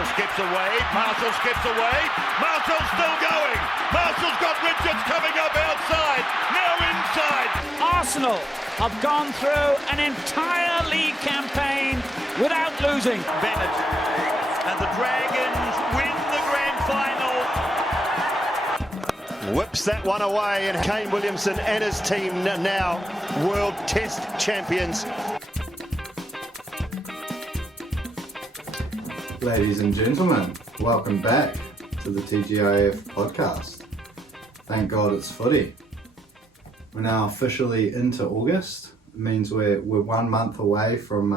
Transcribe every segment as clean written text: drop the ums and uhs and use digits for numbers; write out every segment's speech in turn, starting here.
Marshall skips away. Marshall skips away. Marshall's still going. Marshall's got Richards coming up outside. Now inside. Arsenal have gone through an entire league campaign without losing. Bennett and the Dragons win the grand final. Whips that one away, and Kane Williamson and his team now World Test champions. Ladies and gentlemen, welcome back to the TGIF podcast. Thank God it's footy. We're now officially into August. It means we're 1 month away from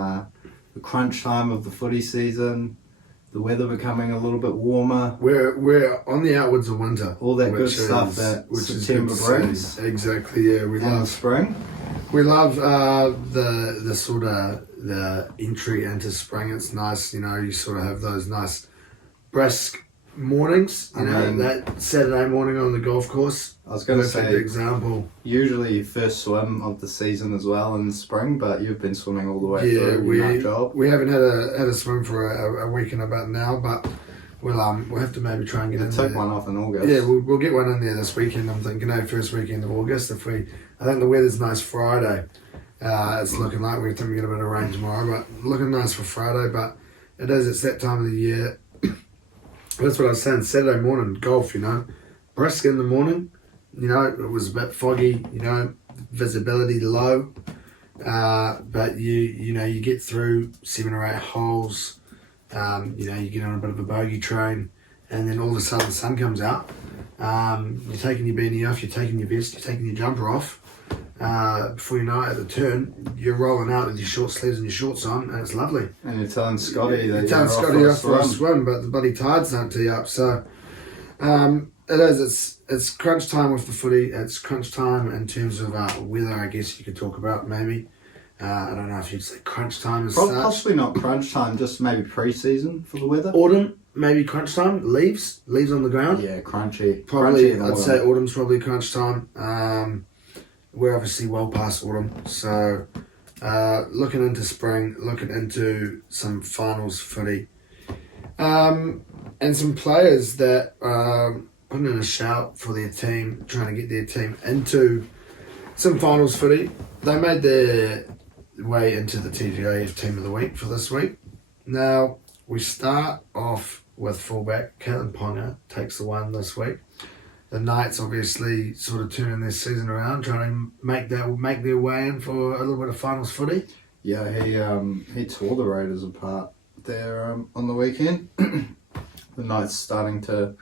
the crunch time of the footy season, the weather becoming a little bit warmer. We're on the outwards of winter. All that good stuff that September brings. Exactly, yeah. We love spring. We love the sort of the entry into spring. It's nice, you know, you sort of have those nice brisk mornings, that Saturday morning on the golf course. I was going to say, example. Usually first swim of the season as well in spring, but you've been swimming all the way through. We haven't had a swim for a week and a bit now, but we'll have to maybe try and get in there. Take one off in August. Yeah, we'll get one in there this weekend. I'm thinking, first weekend of August. I think the weather's nice Friday. It's looking like we think we get a bit of rain tomorrow, but looking nice for Friday. But it's that time of the year. That's what I was saying. Saturday morning golf, brisk in the morning. It was a bit foggy. Visibility low. But you get through 7 or 8 holes. You get on a bit of a bogey train, and then all of a sudden the sun comes out. You're taking your beanie off, you're taking your vest, you're taking your jumper off. Before you know it, at the turn, you're rolling out with your short sleeves and your shorts on, and it's lovely. And you're telling Scotty that you're off for a swim, but the bloody tides don't tee up. So it is. It's crunch time with the footy. It's crunch time in terms of weather. I guess you could talk about maybe. I don't know if you'd say crunch time as such. Possibly not crunch time, just maybe pre-season for the weather. Autumn, maybe crunch time. Leaves on the ground. Yeah, crunchy. Probably, crunchy I'd say autumn's probably crunch time. We're obviously well past autumn, so looking into spring, looking into some finals footy, and some players that putting in a shout for their team, trying to get their team into some finals footy. They made their way into the TGIF Team of the Week for this week. Now, we start off with fullback Caitlin Ponga takes the one this week. The Knights obviously sort of turning their season around, trying to make their way in for a little bit of finals footy. Yeah, he tore the Raiders apart there on the weekend. The Knights starting to,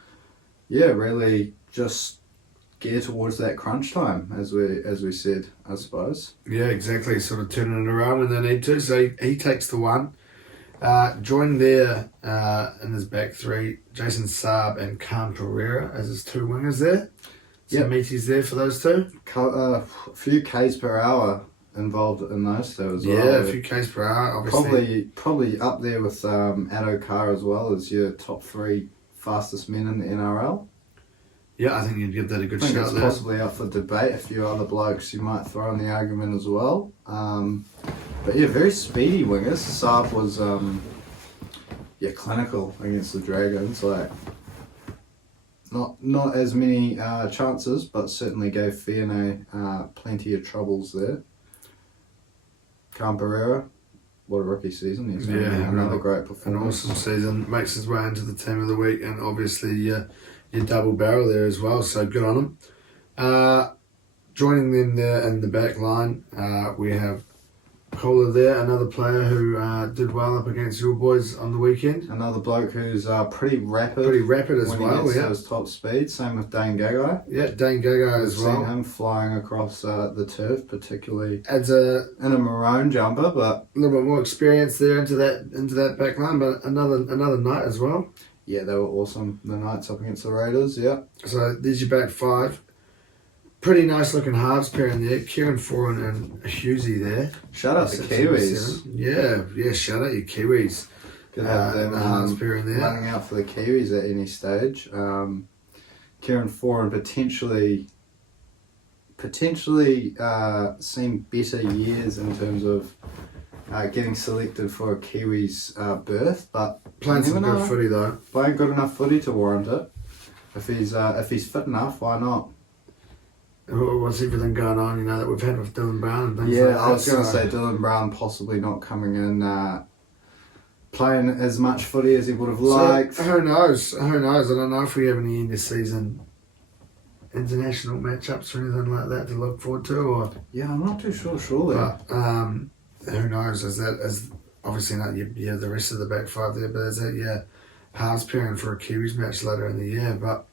really just gear towards that crunch time, as we said, I suppose. Yeah, exactly. Sort of turning it around when they need to. So he takes the one. Joined there in his back three, Jason Saab and Cam Pereira as his two wingers there. Some meaties there for those two. A few Ks per hour involved in those two as well. Yeah, a few Ks per hour, obviously. Probably up there with Addo Carr as well as your top 3 fastest men in the NRL. Yeah, I think you'd give that a good shout there. I think it's possibly up for debate. A few other blokes you might throw in the argument as well. But yeah, very speedy wingers. Saab was clinical against the Dragons. Like not as many chances, but certainly gave Fiona plenty of troubles there. Cam Pereira, what a rookie season. He's going to be another great performance. An awesome season. Makes his way into the Team of the Week, and obviously your double barrel there as well, so good on him. Joining them there in the back line, we have Kohler there, another player who did well up against your boys on the weekend. Another bloke who's pretty rapid. Pretty rapid as when well, he gets those top speeds. Same with Dane Gagai. Yeah, Dane Gagai as well. We've seen him flying across the turf, particularly in a maroon jumper, but a little bit more experience there into that back line, but another night as well. Yeah, they were awesome. The Knights up against the Raiders, yeah. So there's your back 5. Pretty nice looking halves pairing there. Kieran Foran and Hughesy there. Shout out the Kiwis. Yeah, shout out your Kiwis. Good have them halves pairing there. Running out for the Kiwis at any stage. Kieran Foran potentially seen better years in terms of getting selected for a Kiwis berth, but Playing some good footy though. playing good enough footy to warrant it. If he's fit enough, why not? What's everything going on, you know, that we've had with Dylan Brown and things like Yeah, that. I was going to say Dylan Brown possibly not coming in, playing as much footy as he would have liked. So, who knows? Who knows? I don't know if we have any end of season international matchups or anything like that to look forward to, or Yeah, I'm not too sure. Surely, but who knows? Is obviously not you the rest of the back five there, but is that halves pairing for a Kiwis match later in the year? But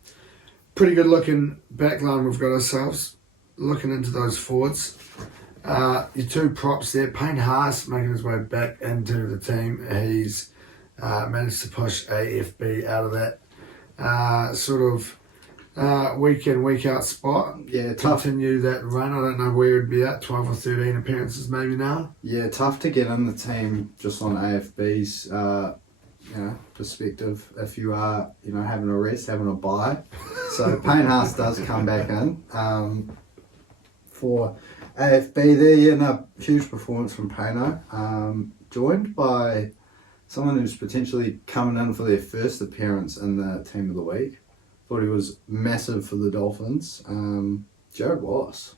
pretty good looking back line we've got ourselves. Looking into those forwards, your two props there. Payne Haas making his way back into the team. He's managed to push AFB out of that sort of week in, week out spot. Yeah, tough. Continue that run. I don't know where he'd be at, 12 or 13 appearances maybe now. Yeah, tough to get in the team just on AFB's perspective. If you are having a rest, having a bye, so Payne Haas does come back in for AFB there. A huge performance from Payno, joined by someone who's potentially coming in for their first appearance in the team of the week. Thought he was massive for the Dolphins. Jared Wallace.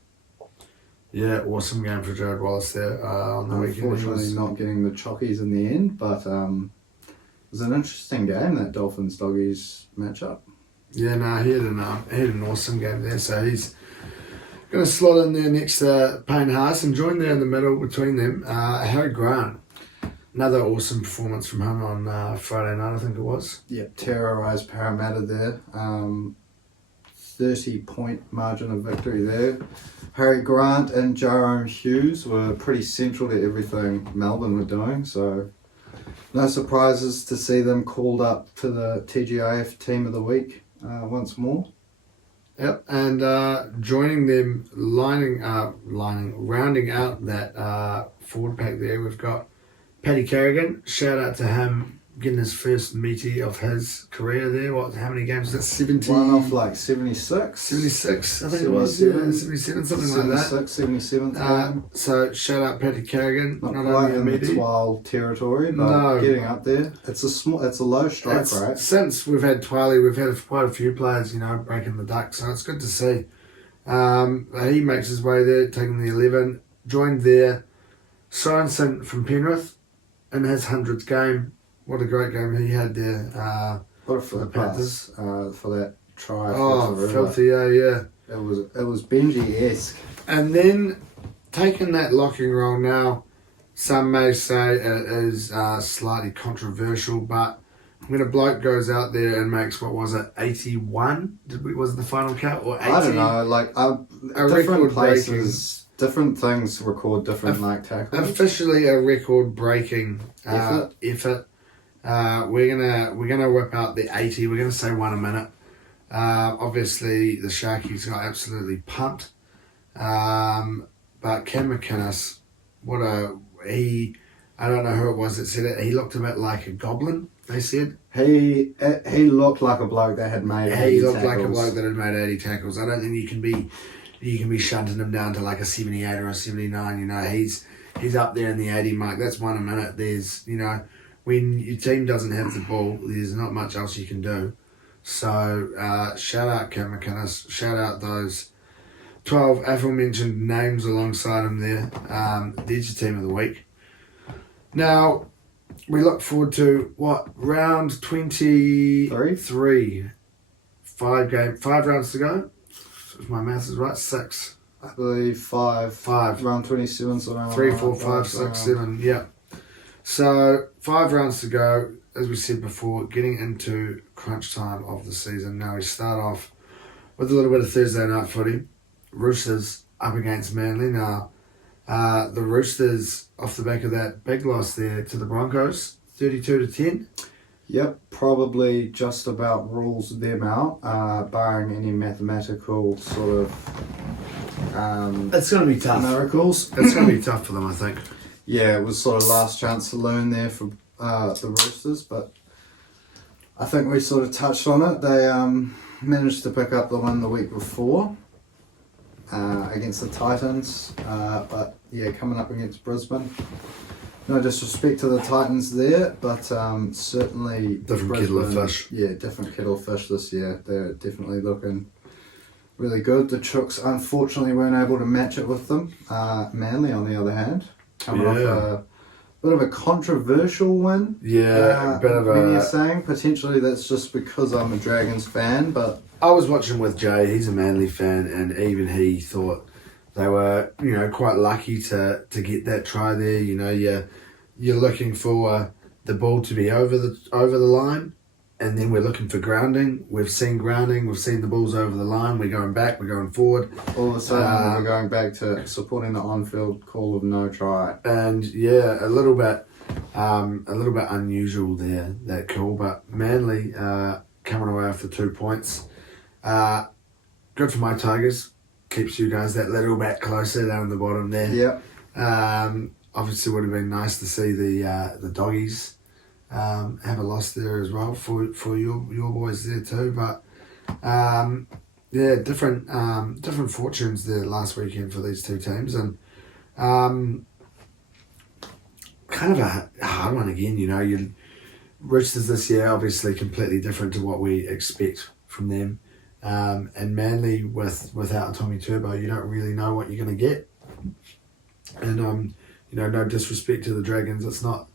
Yeah, awesome game for Jared Wallace there on the weekend. Unfortunately, not getting the chockies in the end, but it was an interesting game, that Dolphins Doggies matchup. Yeah, no, he had an awesome game there. So he's going to slot in there next to Payne Haas and join there in the middle between them. Harry Grant. Another awesome performance from him on Friday night, I think it was. Yep, terrorised Parramatta there. 30-point margin of victory there. Harry Grant and Jerome Hughes were pretty central to everything Melbourne were doing, so no surprises to see them called up to the TGIF Team of the Week once more. Yep, and joining them, rounding out that forward pack there, we've got Paddy Carrigan. Shout out to him getting his first meaty of his career there. How many games was that? 70? One off like 76. 76, I think it was. Yeah, 77, something like that. 77th. So shout out Paddy Carrigan. Not quite in the 12 territory, but getting up there. It's a low strike rate. Since we've had Twiley, we've had quite a few players, breaking the duck. So it's good to see. He makes his way there, taking the 11. Joined there, Sorensen from Penrith in his 100th game. What a great game he had there. What a flip pass for that try. Oh, filthy, yeah. It was Benji-esque. And then taking that locking role now, some may say it is slightly controversial, but when a bloke goes out there and makes, 81? Was it the final count? Or 80? I don't know, different places, different things record different tackles. Officially a record-breaking effort. We're gonna whip out the 80. We're gonna say one a minute. Obviously the Sharkies got absolutely pumped. But Cam McInnes, I don't know who it was that said it. He looked a bit like a goblin. They said he looked like a bloke that had made 80 tackles. He looked like a bloke that had made 80 tackles. I don't think you can be shunting him down to like a 78 or a 79. He's up there in the 80 mark. That's one a minute. There's when your team doesn't have the ball, there's not much else you can do. So shout out Cam McInnes. Shout out those 12 aforementioned names alongside him there. There's your team of the week. Now, we look forward to round 23. 5 rounds to go. If my maths is right, 6. I believe 5. Round 27, so around 3, 4, 5, 6, 7. Yeah. So 5 rounds to go. As we said before, getting into crunch time of the season. Now we start off with a little bit of Thursday night footy. Roosters up against Manly. Now, the Roosters, off the back of that big loss there to the Broncos, 32-10. Yep, probably just about rules them out, barring any mathematical sort of it's going to be tough. Miracles. It's going to be tough for them, I think. Yeah, it was sort of last chance saloon there for the Roosters, but I think we sort of touched on it. They managed to pick up the win the week before against the Titans, but yeah, coming up against Brisbane. No disrespect to the Titans there, but certainly Different kettle of fish. Yeah, different kettle of fish this year. They're definitely looking really good. The Chooks unfortunately weren't able to match it with them. Manly, on the other hand, coming off a bit of a controversial win. Yeah, a bit of many are a... saying potentially that's just because I'm a Dragons fan, but I was watching with Jay, he's a Manly fan, and even he thought they were, quite lucky to get that try there. You're looking for the ball to be over the line, and then we're looking for grounding. We've seen grounding, we've seen the balls over the line, we're going back, we're going forward. All of a sudden we're going back to supporting the on-field call of no try. And yeah, a little bit unusual there, that call, but Manly coming away after 2 points. Good for my Tigers. Keeps you guys that little bit closer down the bottom there. Yeah. Obviously would have been nice to see the doggies have a loss there as well for your boys there too. But different fortunes there last weekend for these two teams, and kind of a hard one again. Roosters this year obviously completely different to what we expect from them. And Manly without Tommy Turbo, you don't really know what you're going to get. And no disrespect to the Dragons, it's not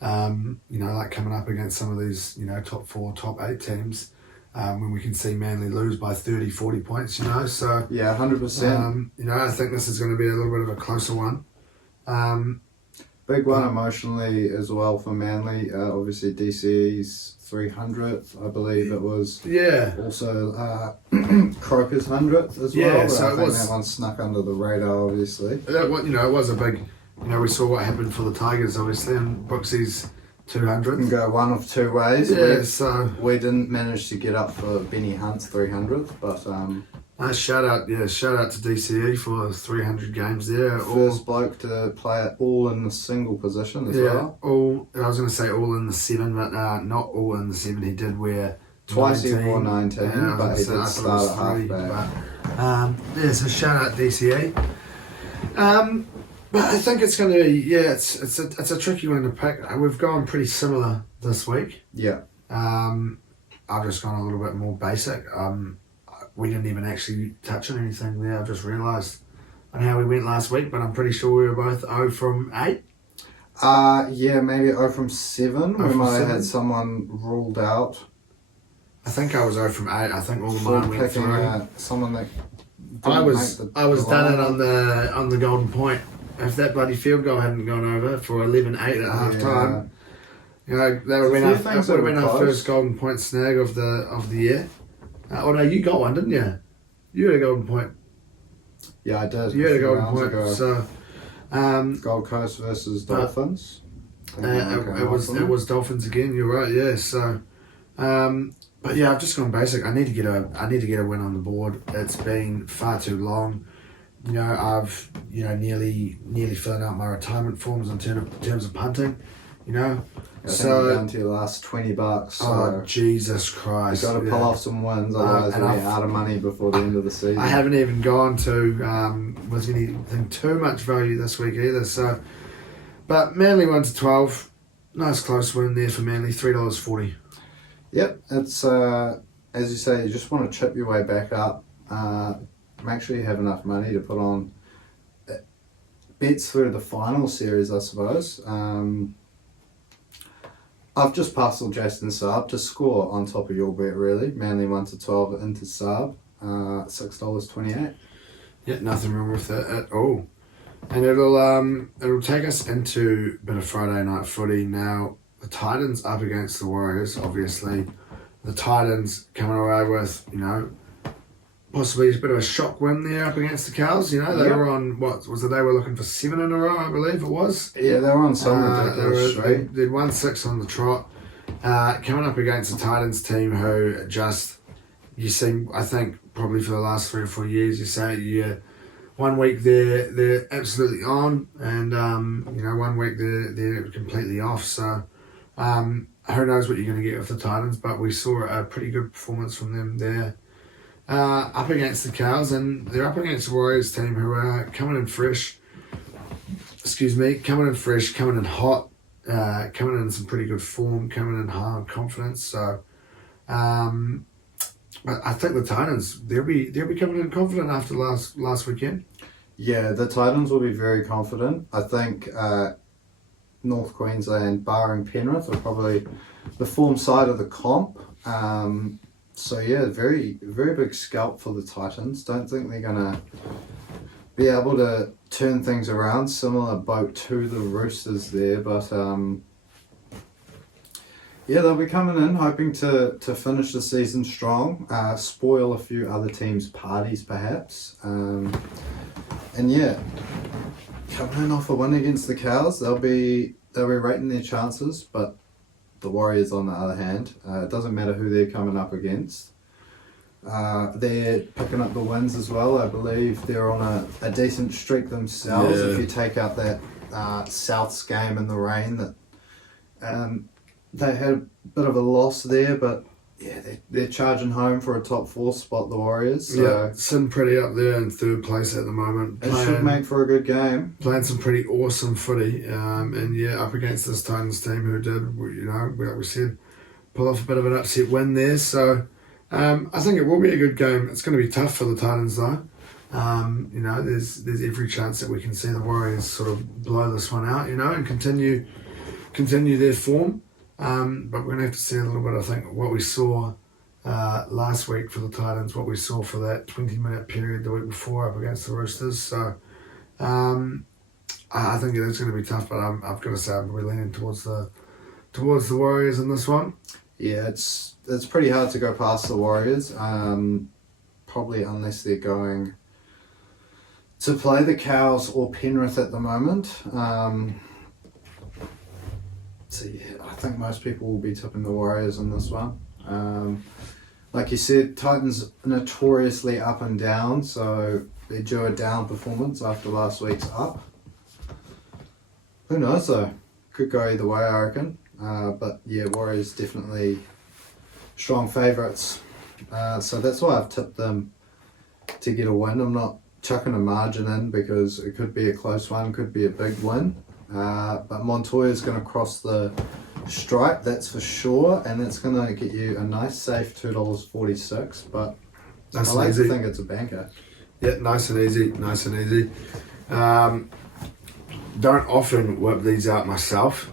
like coming up against some of these top 4, top 8 teams when we can see Manly lose by 30, 40 points. So yeah, 100%. I think this is going to be a little bit of a closer one. Big one emotionally as well for Manly. Obviously DCE's 300th, I believe it was. Yeah. Also Croker's 100th as well. Yeah, but so I think that one snuck under the radar, obviously. It was a big. We saw what happened for the Tigers, obviously, and Brooksy's 200th. Can go one of two ways. Yeah, so we didn't manage to get up for Benny Hunt's 300th, but shout out to DCE for 300 games there. First bloke to play it all in the single position as well. I was going to say all in the 7, but not all in the 7. He did wear twice 19. He wore 19, but he did start at halfback. So shout out DCE. But I think it's going to be it's a tricky one to pick. We've gone pretty similar this week. Yeah. I've just gone a little bit more basic. We didn't even actually touch on anything there. I've just realised on how we went last week, but I'm pretty sure we were both 0 from 8. Yeah, maybe 0 from 7. We might have had someone ruled out. I think I was 0 from 8. I think all of mine went through. Someone that I was done it on the golden point. If that bloody field goal hadn't gone over for 11-8 at half time, that would have been our first golden point snag of the year. No, you got one, didn't you? You had a golden point. Yeah, I did. You had a golden point. Ago. So, Gold Coast versus Dolphins. It was Dolphins again. You're right. Yeah. So, but yeah, I've just gone basic. I need to get a win on the board. It's been far too long. I've nearly filling out my retirement forms in terms of punting. So down to your last $20. So oh Jesus Christ! You've got to pull off some wins, otherwise we'll be out of money before the end of the season. I haven't even gone to with anything too much value this week either. So, but Manly 1-12, nice close win there for Manly, $3.40. Yep, it's as you say, you just want to chip your way back up. Make sure you have enough money to put on bets through the final series, I suppose. I've just parcelled Jason Saab to score on top of your bet, really. Manly 1-12 into Saab, $6.28. Yeah, nothing wrong with that at all. And it'll take us into a bit of Friday night footy. Now, the Titans up against the Warriors, obviously. The Titans coming away with, possibly a bit of a shock win there up against the Cows. They were on, they were looking for 7 in a row, I believe it was. Yeah, they were on some ridiculous streak. They'd won 6 on the trot. Coming up against the Titans team who you see, I think, probably for the last 3 or 4 years, you say, 1 week they're absolutely on, and 1 week they're completely off. So who knows what you're going to get with the Titans, but we saw a pretty good performance from them there. Up against the Cows, and they're up against the Warriors team who are coming in fresh. coming in fresh, coming in hot, coming in some pretty good form, coming in high on confidence. So, but I think the Titans they'll be coming in confident after last weekend. Yeah, the Titans will be very confident. I think North Queensland, barring Penrith, are probably the form side of the comp. So yeah, very very big scalp for the Titans. Don't think they're gonna be able to turn things around. Similar boat to the Roosters there, but yeah, they'll be coming in hoping to finish the season strong, spoil a few other teams' parties perhaps, and yeah, coming in off a win against the Cows, they'll be rating their chances. But the Warriors, on the other hand, it doesn't matter who they're coming up against. They're picking up the wins as well. I believe they're on a decent streak themselves. Yeah. If you take out that Souths game in the rain, that they had a bit of a loss there, but yeah, they're charging home for a top 4 spot, the Warriors. So Yeah, sitting pretty up there in third place at the moment. it should make for a good game. Playing some pretty awesome footy, and yeah, up against this Titans team who did, like we said, pull off a bit of an upset win there. So I think it will be a good game. It's going to be tough for the Titans though. There's every chance that we can see the Warriors sort of blow this one out, and continue their form. But we're going to have to see a little bit, I think, what we saw last week for the Titans, what we saw for that 20-minute period the week before up against the Roosters. So I think it is going to be tough, but I've got to say I'm really leaning towards the Warriors in this one. Yeah, it's pretty hard to go past the Warriors, probably unless they're going to play the Cows or Penrith at the moment. So yeah, I think most people will be tipping the Warriors in this one. Like you said, Titans notoriously up and down, so they drew a down performance after last week's up. Who knows though? Could go either way, I reckon. But yeah, Warriors definitely strong favourites. So that's why I've tipped them to get a win. I'm not chucking a margin in because it could be a close one, could be a big win. But Montoya's going to cross the stripe, that's for sure, and it's going to get you a nice safe $2.46. But Nice I and like easy. to think it's a banker. Yeah, nice and easy. Don't often whip these out myself,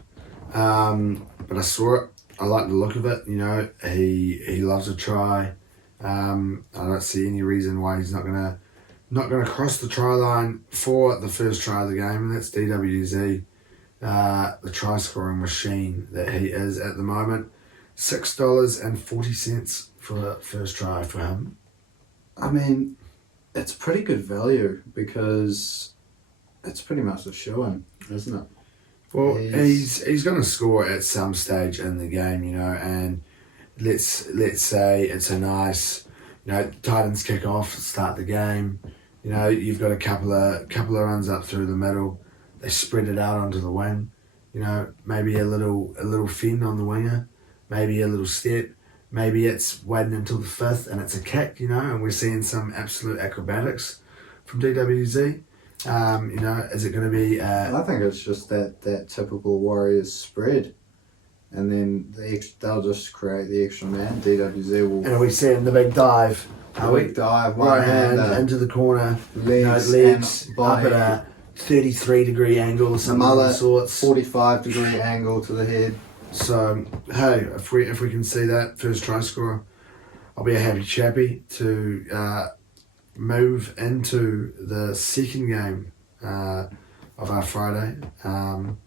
but I saw it. I like the look of it. He loves a try. I don't see any reason why he's not gonna cross the try line for the first try of the game, and that's DWZ, the try scoring machine that he is at the moment. $6.40 for the first try for him. I mean, it's pretty good value because it's pretty much a shoe-in, isn't it? Well, he's going to score at some stage in the game, and let's say it's a nice, Titans kick off, start the game. You've got a couple of runs up through the middle. They spread it out onto the wing. Maybe a little fin on the winger, maybe a little step. Maybe it's waiting until the 5th and it's a kick, and we're seeing some absolute acrobatics from DWZ. Is it going to be... I think it's just that typical Warriors spread. And then they'll just create the extra man. DWZ will... And are we seeing the big dive? Big dive, Right hand into the corner, legs and up body. at a 33-degree angle or something of the sorts. 45-degree angle to the head. So, hey, if we can see that first try scorer, I'll be a happy chappy to move into the second game of our Friday. I'll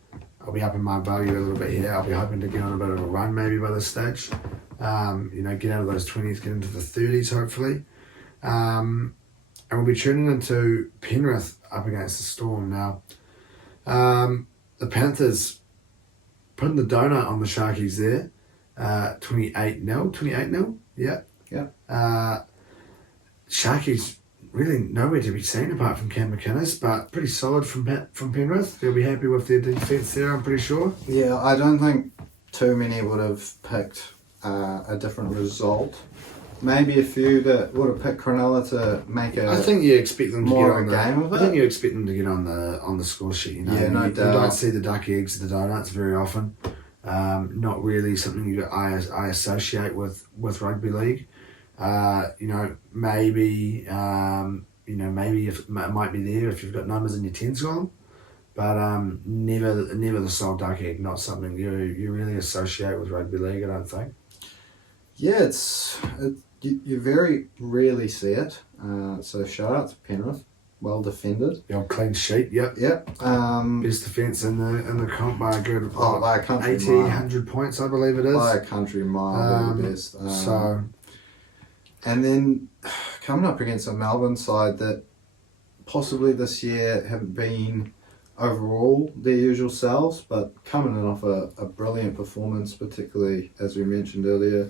be upping my value a little bit here. I'll be hoping to get on a bit of a run maybe by this stage. Get out of those 20s, get into the 30s hopefully. And we'll be tuning into Penrith up against the Storm now. The Panthers putting the donut on the Sharkies there. 28-0? Yeah. Sharkies really nowhere to be seen apart from Cam McInnes, but pretty solid from Penrith. They'll be happy with their defence there, I'm pretty sure. Yeah, I don't think too many would have picked a different result maybe a few that would have picked Cronulla to make a. I think you expect them to more get of on a the game of I it. think you expect them to get on the score sheet. You know, Yeah, no you doubt. don't see the duck eggs, the donuts very often. Not really something I associate with rugby league. Maybe if it might be there if you've got numbers in your 10s column, but never the sole duck egg. Not something you really associate with rugby league, I don't think. Yeah, you very rarely see it. So shout out to Penrith, well defended. The old clean sheet, yep. Yep. Best defence in the comp by a good By a country 80, mile. 100 points, I believe it is. By a country mile, they're the best. And then coming up against a Melbourne side that possibly this year haven't been overall their usual selves, but coming in off a brilliant performance, particularly as we mentioned earlier,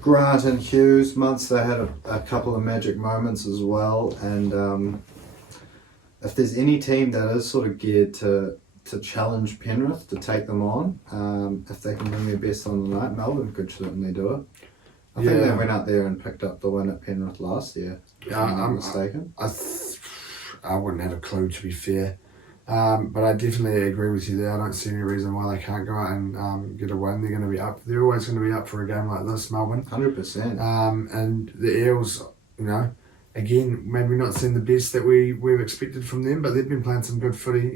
Grant and Hughes. Munster had a couple of magic moments as well, and if there's any team that is sort of geared to challenge Penrith, to take them on, if they can bring their best on the night, Melbourne could certainly do it. I think they went out there and picked up the win at Penrith last year, if I'm not mistaken. I wouldn't have a clue, to be fair. But I definitely agree with you there. I don't see any reason why they can't go out and get a win. They're going to be up. They're always going to be up for a game like this, Melbourne. 100%. And the Eels, again, maybe not seeing the best that we've expected from them, but they've been playing some good footy,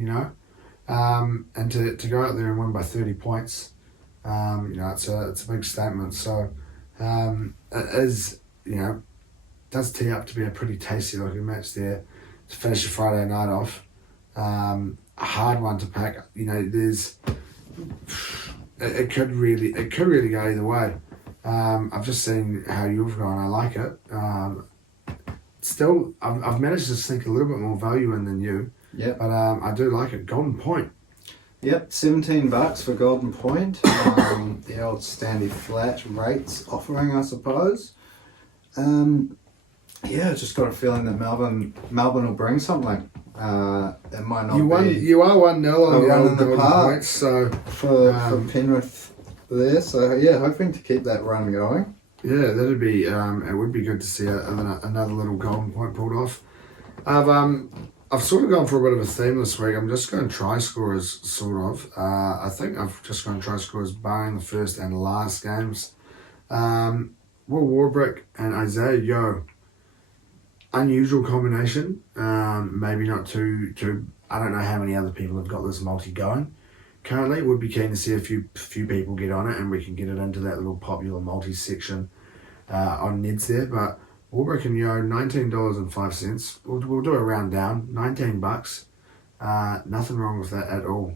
and to go out there and win by 30 points, it's a big statement. So it is, does tee up to be a pretty tasty looking match there to finish a Friday night off. A hard one to pick. It could really go either way. I've just seen how you've gone. I like it. Still, I've managed to sneak a little bit more value in than you. Yeah. But I do like it. Golden Point. Yep, $17 for Golden Point. The old Standy flat rates offering, I suppose. Just got a feeling that Melbourne will bring something. It might not You are 1-0 on the old Golden park Points, so for Penrith there. So yeah, hoping to keep that run going. Yeah, that'd be. It would be good to see another little Golden Point pulled off. I've sort of gone for a bit of a theme this week. I'm just going try scorers, sort of. I think I've just gone try scorers barring the first and last games. Will Warbrick and Isaiah Yeo. Unusual combination. Maybe not too. I don't know how many other people have got this multi going. Currently, would be keen to see a few people get on it, and we can get it into that little popular multi section on Ned's there. But Warbrick and Yeo, $19.05. We'll do a round down, $19. Nothing wrong with that at all.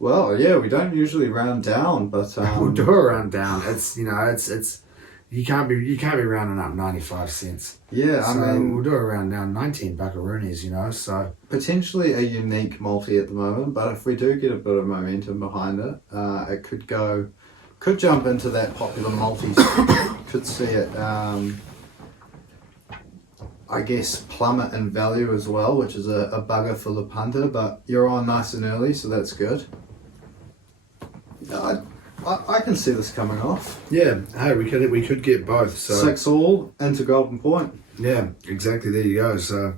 Well, yeah, we don't usually round down, but we'll do a round down. It's it's. You can't be rounding up 95 cents. Yeah, so I mean, we'll do a round down, 19 buckaroonies, so potentially a unique multi at the moment, but if we do get a bit of momentum behind it, it could jump into that popular multi. Could see it, I guess, plummet in value as well, which is a bugger for the punter, but you're on nice and early, so that's good. I can see this coming off. Yeah, hey, we could get both. So 6 all into Golden Point. Yeah, exactly. There you go. So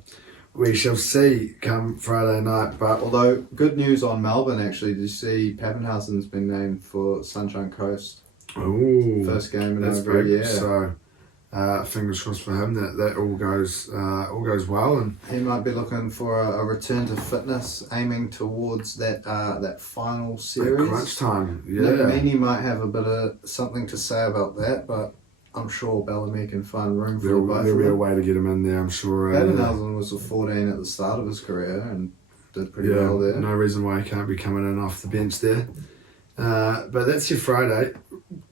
we shall see come Friday night. But although good news on Melbourne, actually, did you see Pappenhausen's been named for Sunshine Coast? Ooh, first game in over big. a year. So fingers crossed for him that all goes well, and he might be looking for a return to fitness, aiming towards that final series. Crunch time. Yeah, Meany might have a bit of something to say about that, but I'm sure Bellamy can find room for both. There'll be a way to get him in there, I'm sure. Pappenhausen was a 14 at the start of his career and did pretty well there. No reason why he can't be coming in off the bench there. But that's your Friday.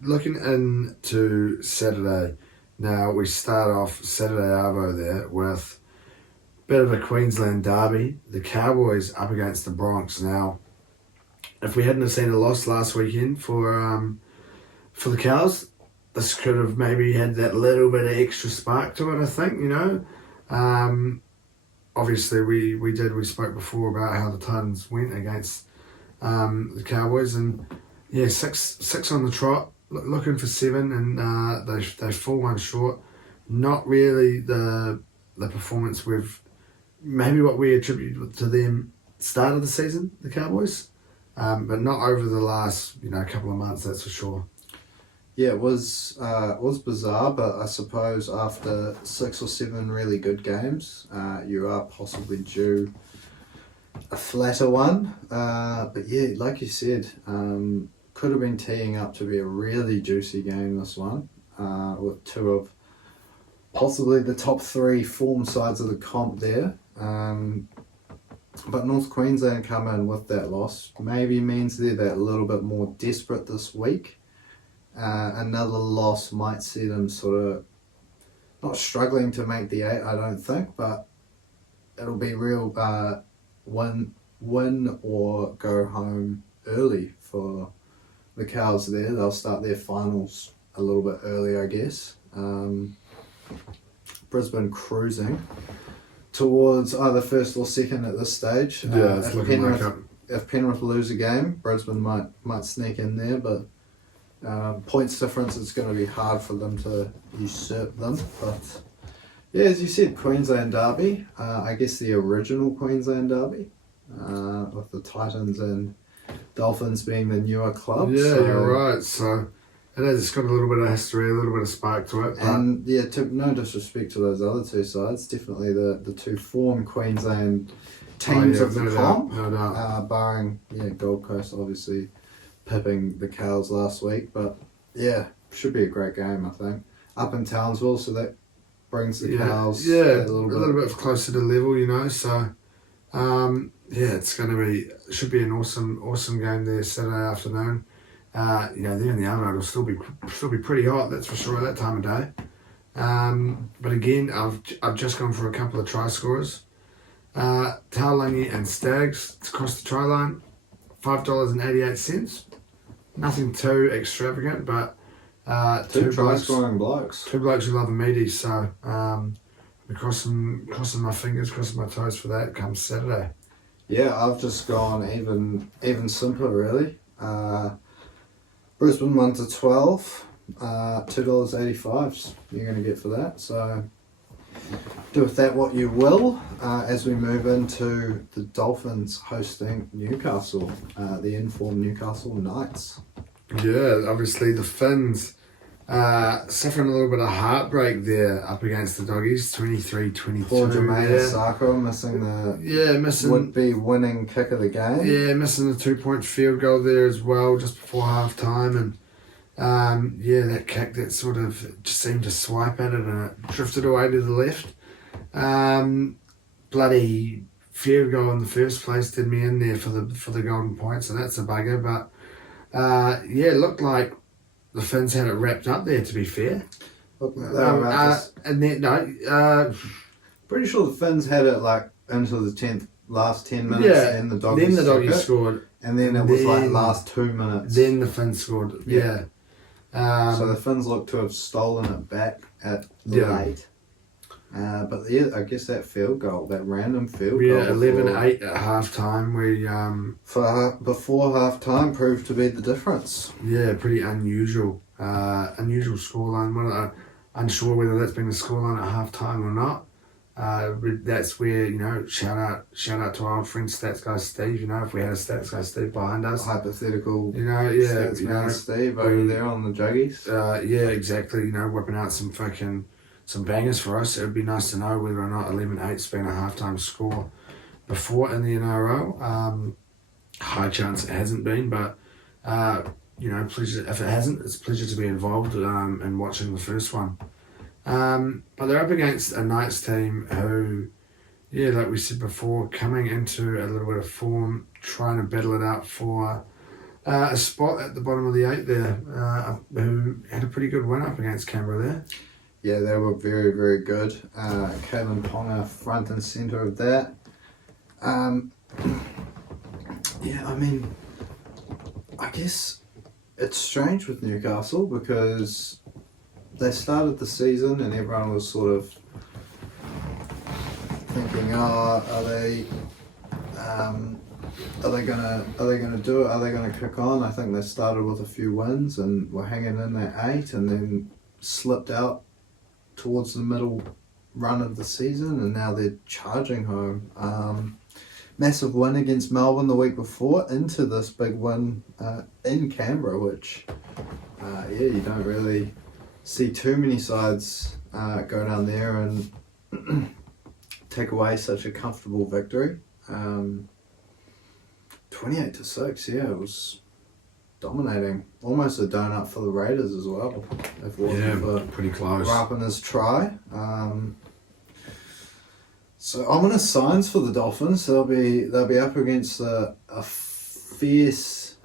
Looking into Saturday. Now, we start off Saturday Arvo there with a bit of a Queensland derby. The Cowboys up against the Bronx. Now, if we hadn't have seen a loss last weekend for the Cows, this could have maybe had that little bit of extra spark to it, I think, Obviously, we spoke before about how the Titans went against the Cowboys. And, yeah, six on the trot. looking for 7, and they fall one short. Not really the performance maybe what we attribute to them start of the season, the Cowboys, but not over the last couple of months, that's for sure. Yeah, it was bizarre, but I suppose after 6 or 7 really good games, you are possibly due a flatter one. But yeah, like you said, could have been teeing up to be a really juicy game, this one, with 2 of possibly the top 3 form sides of the comp there. But North Queensland come in with that loss. Maybe means they're that little bit more desperate this week. Another loss might see them sort of not struggling to make the 8, I don't think, but it'll be real win or go home early for the Cows there. They'll start their finals a little bit early, I guess. Brisbane cruising towards either first or second at this stage. Yeah, it's looking like up. If Penrith lose a game, Brisbane might sneak in there, but points difference, it's going to be hard for them to usurp them. But yeah, as you said, Queensland Derby, I guess the original Queensland Derby, with the Titans and Dolphins being the newer clubs. Yeah, so, you're right. So it's got a little bit of history, a little bit of spark to it. And yeah, no disrespect to those other 2 sides, definitely the 2 form Queensland teams of the comp, no doubt. Barring Gold Coast obviously pipping the Cows last week, but yeah, should be a great game, I think. Up in Townsville, so that brings the Cows a little bit closer to level, so it's going to be, should be an awesome game there Saturday afternoon. There in the Arnold will still be pretty hot, that's for sure, at that time of day. But again, I've just gone for a couple of try scorers. Taulagi and Stags to cross the try line, $5.88. Nothing too extravagant, but 2 try scoring blokes. 2 blokes who love a meaty, so I'm crossing my fingers, crossing my toes for that come Saturday. Yeah, I've just gone even simpler, really. Brisbane 1 to 12, $2.85 you're going to get for that. So do with that what you will, as we move into the Dolphins hosting Newcastle, the informed Newcastle Knights. Yeah, obviously the Finns suffering a little bit of heartbreak there up against the Doggies, 23-22. Poor Jermaine Sako missing would-be winning kick of the game. Yeah, missing the 2-point field goal there as well just before half-time. And that kick that sort of just seemed to swipe at it and it drifted away to the left. Bloody field goal in the first place did me in there for the golden point, so that's a bugger. But it looked like the Finns had it wrapped up there, to be fair. Pretty sure the Finns had it like into the last 10 minutes, and the Doggies scored. And then it was like last 2 minutes. Then the Finns scored, yeah. So the Finns look to have stolen it back at late. But yeah, I guess that random field goal. Yeah, 11-8 at half-time. Before half-time proved to be the difference. Yeah, pretty unusual. Unusual scoreline. Unsure whether that's been the scoreline at half-time or not. That's where, shout out to our old friend Stats Guy Steve, if we had a Stats Guy Steve behind us. Hypothetical Stats Man Steve over there on the juggies. Exactly, whipping out some bangers for us. It would be nice to know whether or not 11-8's been a half-time score before in the NRL. High chance it hasn't been, but pleasure. If it hasn't, it's a pleasure to be involved in watching the first one. But they're up against a Knights team who, like we said before, coming into a little bit of form, trying to battle it out for a spot at the bottom of the 8 there, who had a pretty good win up against Canberra there. Yeah, they were very, very good. Kevin Ponga front and centre of that. I guess it's strange with Newcastle because they started the season and everyone was sort of thinking, are they Are they gonna do it? Are they gonna kick on? I think they started with a few wins and were hanging in at 8, and then slipped out towards the middle run of the season, and now they're charging home. Massive win against Melbourne the week before, into this big win in Canberra, which you don't really see too many sides go down there and take away such a comfortable victory. 28-6, it was dominating. Almost a donut for the Raiders as well. If it wasn't for pretty close. Rapana's try. So ominous signs for the Dolphins. They'll be up against a fierce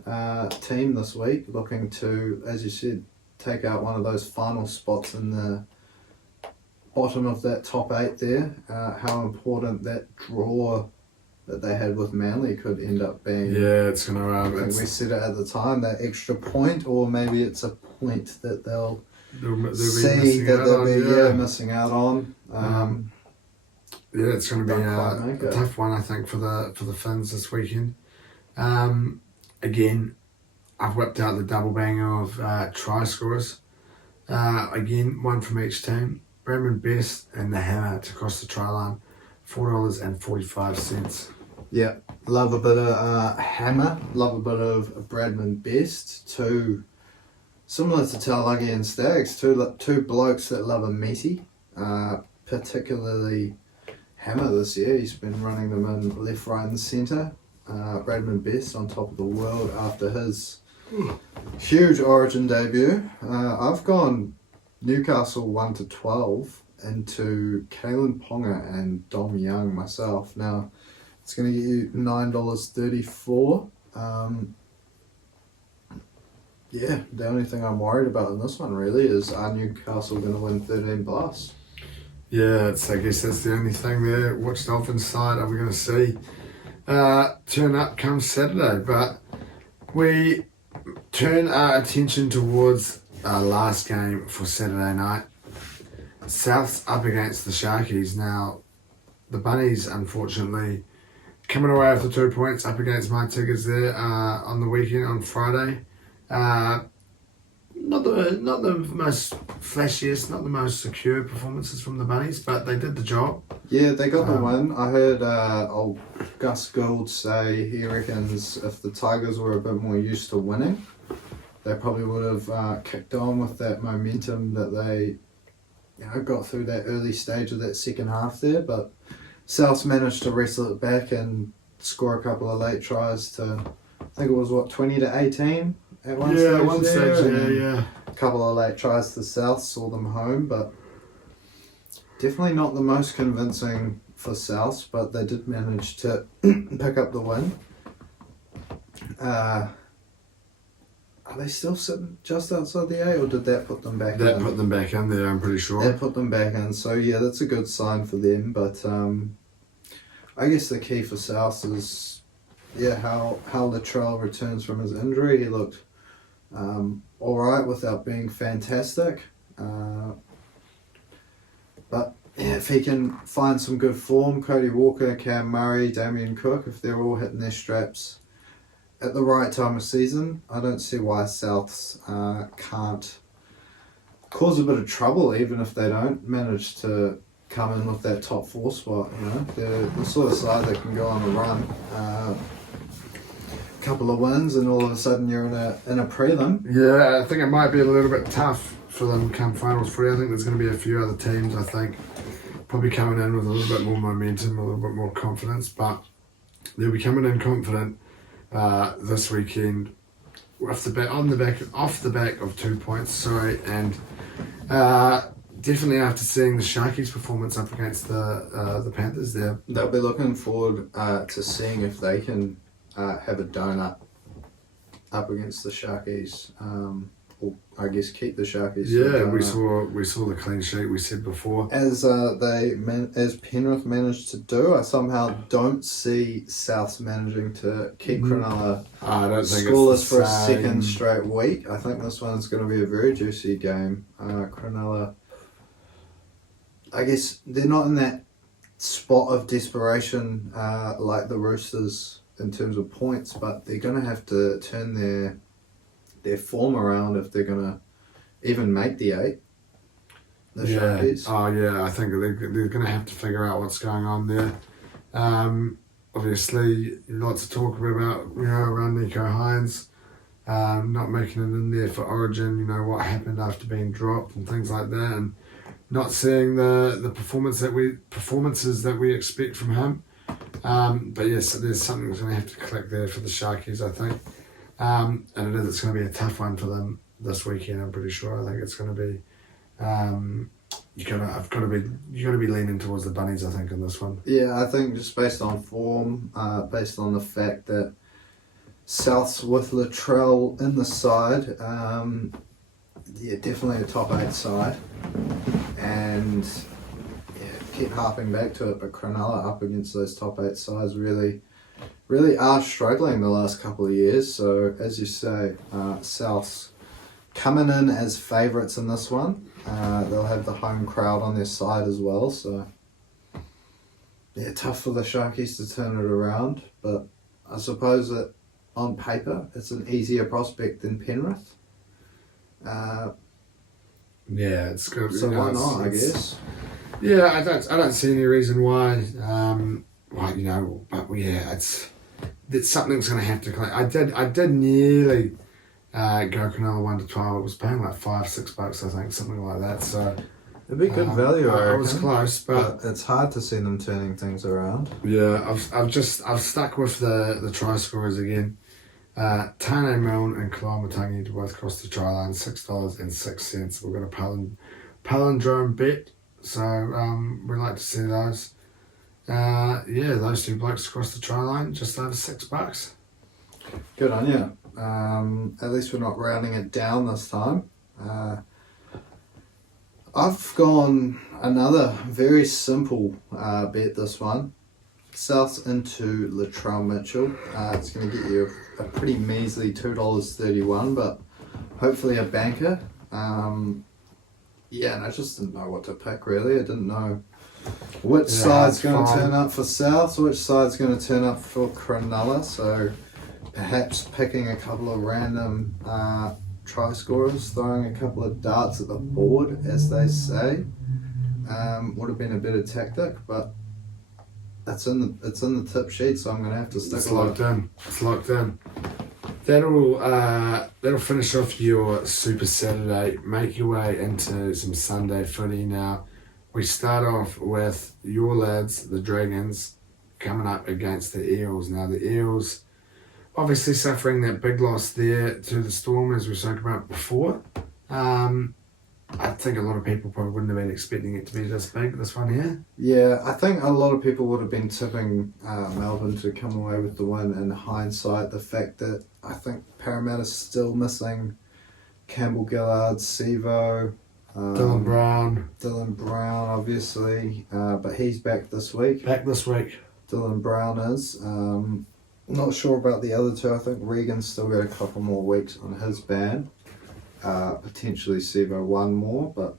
team this week, looking to, as you said, take out one of those final spots in the bottom of that top 8 there. How important that draw that they had with Manly could end up being. Yeah, it's going I to... think we said it at the time, that extra point, or maybe it's a point that they'll see that they'll be missing out on. It's going to be a tough one, I think, for the Finns this weekend. Again, I've whipped out the double banger of try scorers. Again, one from each team. Bradman Best and the hammer to cross the try line, $4.45. Yeah, love a bit of hammer, love a bit of Bradman Best. Two, similar to Taulagi and Staggs, two blokes that love a meaty, particularly hammer this year. He's been running them in left, right and centre. Bradman Best on top of the world after his huge Origin debut. I've gone Newcastle 1-12 into Kalen Ponga and Dom Young myself. Now, it's going to get you $9.34. The only thing I'm worried about in this one really is, are Newcastle going to win 13 plus? Yeah, I guess that's the only thing there. Which Dolphins side are we going to see turn up come Saturday? But we turn our attention towards our last game for Saturday night. South's up against the Sharkies. Now, the Bunnies, unfortunately, coming away with the 2 points up against my Tigers there on the weekend, on Friday. Not the most flashiest, not the most secure performances from the Bunnies, but they did the job. Yeah, they got the win. I heard old Gus Gould say he reckons if the Tigers were a bit more used to winning, they probably would have kicked on with that momentum that they got through that early stage of that second half there. But Souths managed to wrestle it back and score a couple of late tries to, I think it was 20-18 at one stage. Yeah, one stage, yeah. A couple of late tries to South saw them home, but definitely not the most convincing for Souths, but they did manage to pick up the win. Are they still sitting just outside the 8, or did that put them back in? That put them back in there, I'm pretty sure. That put them back in, so yeah, that's a good sign for them, but I guess the key for South is how Latrell returns from his injury. He looked alright without being fantastic, but if he can find some good form, Cody Walker, Cam Murray, Damien Cook, if they're all hitting their straps at the right time of season, I don't see why Souths can't cause a bit of trouble, even if they don't manage to come in with that top 4 spot. They're the sort of side that can go on a run. Couple of wins and all of a sudden you're in a prelim. Yeah, I think it might be a little bit tough for them come finals 3. I think there's going to be a few other teams, I think, probably coming in with a little bit more momentum, a little bit more confidence, but they'll be coming in confident this weekend off the back of 2 points, and definitely after seeing the Sharkies' performance up against the Panthers there. They'll be looking forward to seeing if they can have a donut up against the Sharkies, or I guess keep the Sharkies. Yeah, we saw the clean sheet we said before. As Penrith managed to do, I somehow don't see Souths managing to keep Cronulla scoreless for a second straight week. I think this one's going to be a very juicy game. Cronulla, I guess they're not in that spot of desperation like the Roosters in terms of points, but they're going to have to turn their form around if they're going to even make the 8. The Sharkies. Oh yeah, I think they're going to have to figure out what's going on there. Obviously, lots of talk about around Nico Hines not making it in there for Origin. What happened after being dropped and things like that, and not seeing the performances that we expect from him. But yes, there's something that's going to have to click there for the Sharkies, I think. And it's going to be a tough one for them this weekend. I'm pretty sure. I think it's going to be. You're gonna be leaning towards the Bunnies, I think, in this one. Yeah, I think just based on form, based on the fact that Souths with Latrell in the side, definitely a top 8 side, and keep harping back to it, but Cronulla up against those top 8 sides really are struggling the last couple of years. So as you say, Souths coming in as favourites in this one. They'll have the home crowd on their side as well, so tough for the Sharkies to turn it around, but I suppose that on paper it's an easier prospect than Penrith. It's good. So why not, I guess? Yeah, I don't see any reason why. It's something's going to have to click. I did nearly go Cronulla 1 to 12. It was paying like $5-6, I think, something like that. So it'd be good value. I was close, but it's hard to see them turning things around. Yeah, I've stuck with the try scorers again. Tane Milne and Kalamatangi both crossed the try line, $6.06. We've got a palindrome bet, so we'd like to see those. Those 2 blokes across the try line, just over $6. Good on you. At least we're not rounding it down this time. I've gone another very simple bet this one. Souths into Latrell Mitchell. It's going to get you a pretty measly $2.31, but hopefully a banker. And I just didn't know what to pick really. I didn't know which side's going to turn up for Souths, which side's going to turn up for Cronulla. So perhaps picking a couple of random try scorers, throwing a couple of darts at the board, as they say, would have been a better tactic, but it's in the tip sheet, so I'm going to have to stick with it. It's locked in. That'll finish off your Super Saturday. Make your way into some Sunday footy now. We start off with your lads, the Dragons, coming up against the Eels. Now the Eels obviously suffering that big loss there to the Storm, as we spoke about before. I think a lot of people probably wouldn't have been expecting it to be this big, this one here. Yeah, I think a lot of people would have been tipping Melbourne to come away with the win. In hindsight, the fact that I think Parramatta's still missing Campbell Gillard, Sevo, Dylan Brown, obviously, but he's back this week. Dylan Brown is. Not sure about the other two. I think Regan's still got a couple more weeks on his ban. Potentially Sevo one more, but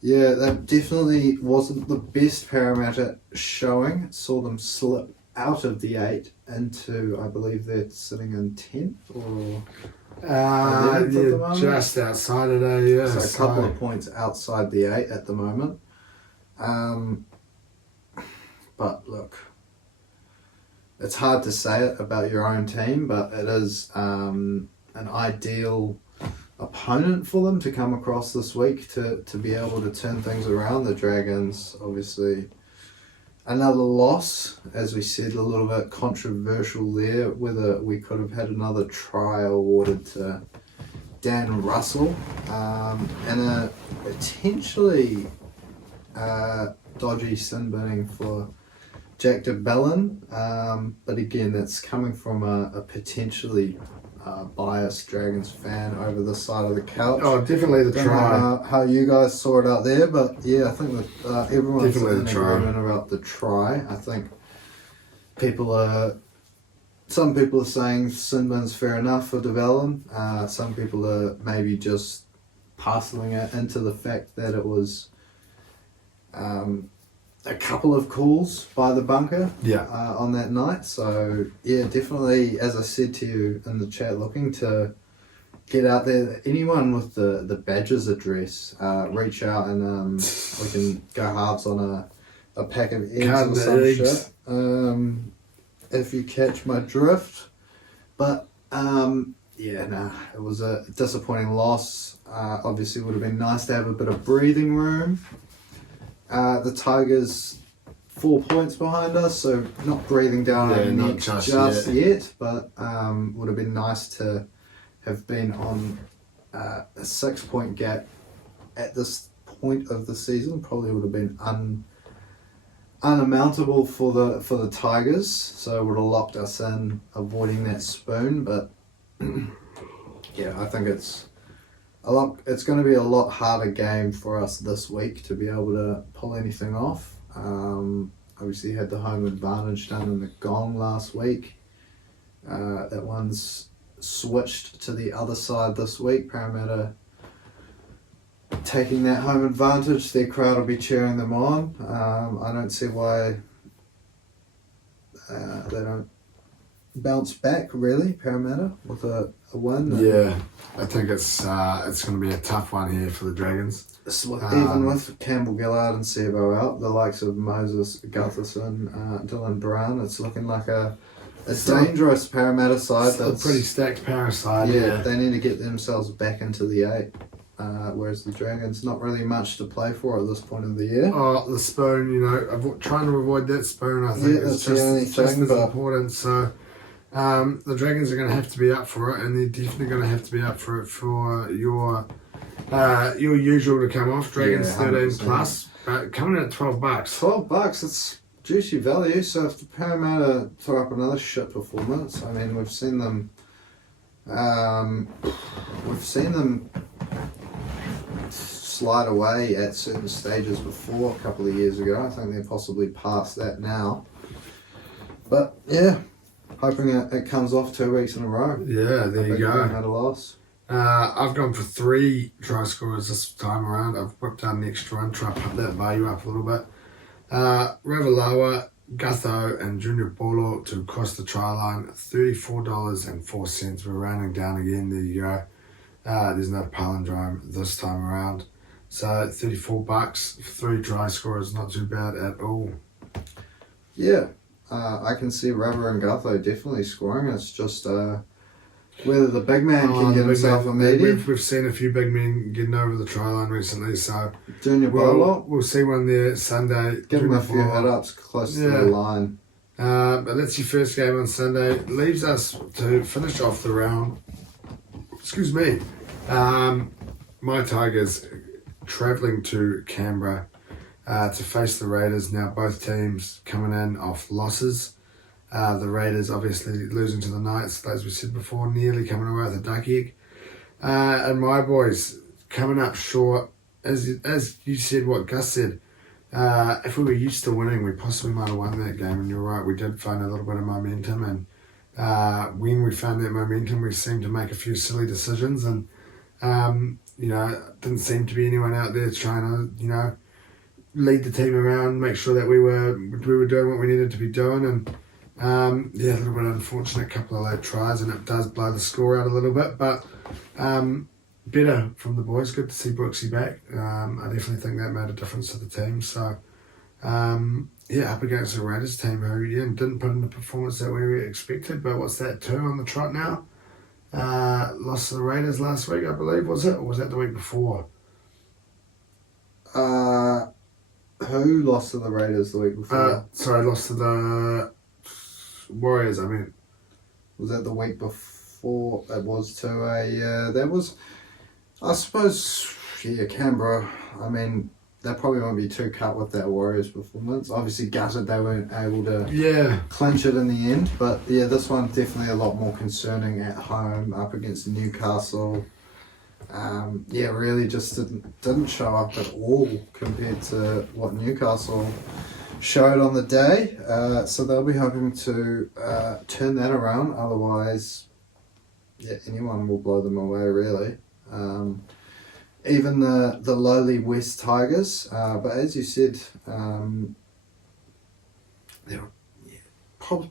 yeah, that definitely wasn't the best Parramatta showing. Saw them slip out of the 8 into, I believe they're sitting in 10th or 11th at the moment. Just outside of there, yeah. So a couple of points outside the 8 at the moment. But look, it's hard to say it about your own team, but it is an ideal opponent for them to come across this week to be able to turn things around. The Dragons, obviously, another loss, as we said, a little bit controversial there, whether we could have had another try awarded to Dan Russell, and a potentially dodgy sin binning for Jack de Belin, but again, that's coming from a potentially biased Dragons fan over this side of the couch. Oh, definitely the try. Know how you guys saw it out there, but yeah, I think that everyone's definitely in agreement about the try. I think some people are saying Sinbin's fair enough for de Belin. Some people are maybe just parceling it into the fact that it was a couple of calls by the bunker Yeah. on that night. So, yeah, definitely, as I said to you in the chat, looking to get out there. Anyone with the Badgers address, reach out and we can go halves on a pack of eggs Carton or of some eggs. shit. If you catch my drift. But, it was a disappointing loss. Obviously, it would have been nice to have a bit of breathing room. The Tigers 4 points behind us, so not breathing down our not neck just yet, but would have been nice to have been on a 6 point gap at this point of the season. Probably would have been unamountable for the Tigers, so it would have locked us in, avoiding that spoon. But yeah, I think it's going to be a lot harder game for us this week to be able to pull anything off. Obviously had the home advantage done in the gong last week. That one's switched to the other side this week. Parramatta taking that home advantage, their crowd will be cheering them on. I don't see why they don't bounce back, really, Parramatta, with a win. Yeah, I think it's going to be a tough one here for the Dragons. Even with Campbell Gillard and Sebo out, the likes of Moses Gutherson, Dylan Brown, it's looking like a dangerous Parramatta side. It's a pretty stacked Para side. Yeah, they need to get themselves back into the 8. Whereas the Dragons, not really much to play for at this point of the year. Oh, the spoon, trying to avoid that spoon, I think, is just as important. So the Dragons are going to have to be up for it, and they're definitely going to have to be up for it for your usual to come off. Dragons 13 plus, coming in at $12. $12, it's juicy value. So if the Parramatta throw up another shit performance, I mean, we've seen them slide away at certain stages before a couple of years ago. I think they're possibly past that now. But yeah, hoping it comes off 2 weeks in a row. Yeah, there you go. Had a loss. I've gone for 3 try scorers this time around. I've whipped down the extra one, try to pump that value up a little bit. Ravalawa, Gutho and Junior Polo to cross the try line, $34.04. We're rounding down again. There you go. There's no palindrome this time around. So $34 for 3 try scorers, not too bad at all. Yeah, I can see Rava and Gutho definitely scoring. It's just whether the big man can get himself a meaty. We've seen a few big men getting over the try line recently, so Junior Polo, we'll see one there Sunday. Give him a few hit-ups close to the line. But that's your first game on Sunday. Leaves us to finish off the round. Excuse me. My Tigers travelling to Canberra to face the Raiders. Now both teams coming in off losses. The Raiders obviously losing to the Knights, as we said before, nearly coming away with a duck egg. And my boys coming up short. As you said, what Gus said, if we were used to winning, we possibly might have won that game. And you're right, we did find a little bit of momentum. And when we found that momentum, we seemed to make a few silly decisions. And, didn't seem to be anyone out there trying to, lead the team around, make sure that we were doing what we needed to be doing. And, a little bit unfortunate, couple of late tries, and it does blow the score out a little bit. But better from the boys. Good to see Brooksy back. I definitely think that made a difference to the team. So, up against the Raiders team who didn't put in the performance that we expected. But what's that, 2 on the trot now? Lost to the Raiders last week, I believe, was it? Or was that the week before? Who lost to the Raiders the week before? Lost to the Warriors, I mean. Was that the week before? It was to that was, I suppose, Canberra. I mean, they probably won't be too cut with that Warriors performance. Obviously, gutted they weren't able to clinch it in the end. But this one's definitely a lot more concerning at home, up against Newcastle. Really just didn't show up at all compared to what Newcastle showed on the day. So they'll be hoping to turn that around. Otherwise, anyone will blow them away, really. Even the lowly West Tigers. But as you said,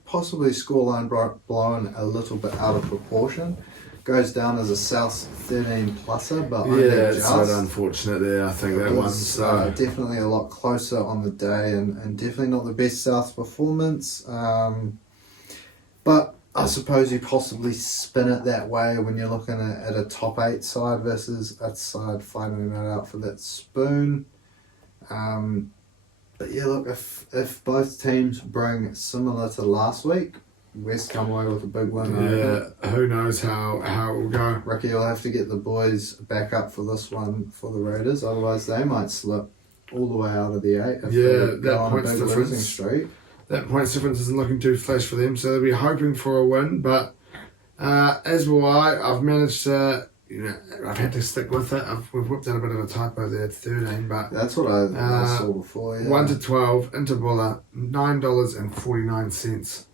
possibly scoreline blown a little bit out of proportion. Goes down as a South 13 pluser, but only it's just. a bit unfortunate there. I think that one's definitely a lot closer on the day, and definitely not the best South performance. But I suppose you possibly spin it that way when you're looking at a top 8 side versus a side fighting it out for that spoon. But yeah, look, if both teams bring similar to last week, West come away with a big win. Who knows how it will go. Ricky will have to get the boys back up for this one for the Raiders, otherwise they might slip all the way out of the 8 if they go on a big losing streak. That points difference isn't looking too flash for them, so they'll be hoping for a win. But as will I. I've managed to, I've had to stick with it. We've whipped out a bit of a typo there at 13, but that's what I saw before. Yeah. 1 to 12 into Buller, $9.49.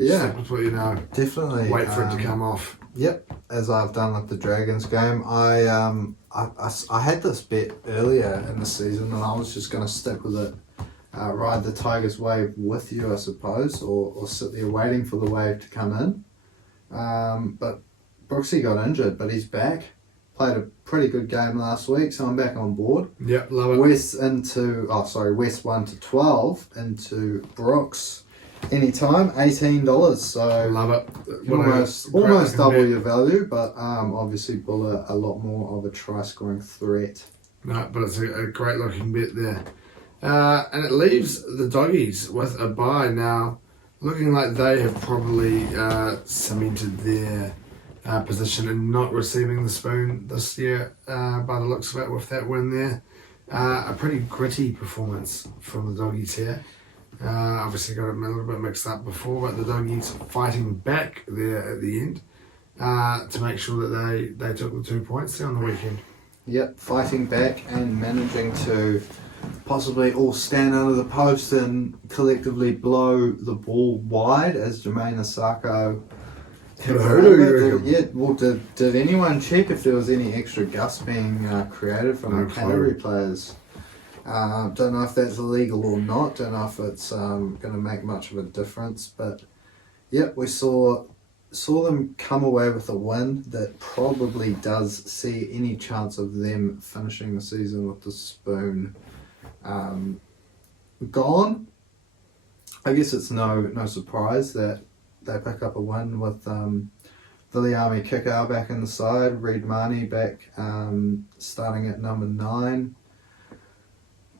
Yeah, stick with what you know. Definitely. Wait for it to come off. Yep, as I've done with the Dragons game. I had this bet earlier in the season, and I was just going to stick with it. Ride the Tigers wave with you, I suppose, or sit there waiting for the wave to come in. But Brooksy got injured, but he's back. Played a pretty good game last week, so I'm back on board. Yep, love it. West 1 to 12 into Brooks. Anytime, $18. So love it. Almost double your value, but obviously Buller a lot more of a try scoring threat. No, but it's a great looking bet there. And it leaves the doggies with a bye now, looking like they have probably cemented their position in not receiving the spoon this year by the looks of it with that win there. A pretty gritty performance from the doggies here. Obviously got it a little bit mixed up before, but the doggies fighting back there at the end to make sure that they took the 2 points there on the weekend. Yep, fighting back and managing to possibly all stand under the post and collectively blow the ball wide as Jermaine Asako. Did anyone check if there was any extra gust being created from the Canterbury players? Don't know if that's illegal or not. Don't know if it's going to make much of a difference. But yeah, we saw them come away with a win that probably does see any chance of them finishing the season with the spoon gone. I guess it's no surprise that they pick up a win with Viliami Kikau back in the side, Reid Marnie back starting at number 9.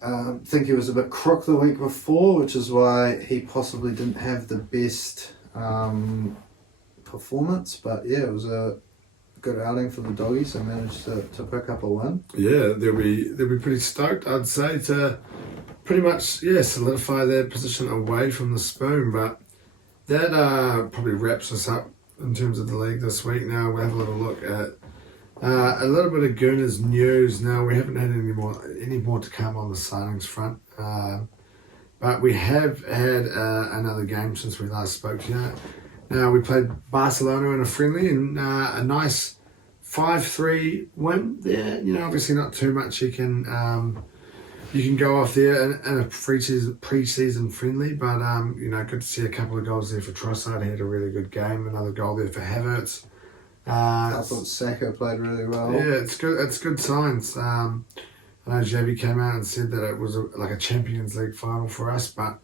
I think he was a bit crook the week before, which is why he possibly didn't have the best performance. But yeah, it was a good outing for the doggies. They managed to pick up a win. Yeah, they'll be pretty stoked, I'd say, to pretty much solidify their position away from the spoon. But that probably wraps us up in terms of the league this week. Now we'll have a little look at a little bit of Gooners news. Now we haven't had any more to come on the signings front, but we have had another game since we last spoke to you. Now we played Barcelona in a friendly and a nice 5-3 win there. Obviously not too much you can go off there in a pre-season friendly, but good to see a couple of goals there for Trossard. He had a really good game. Another goal there for Havertz. I thought Saka played really well. Yeah, it's good. It's good signs. I know Xavi came out and said that it was like a Champions League final for us, but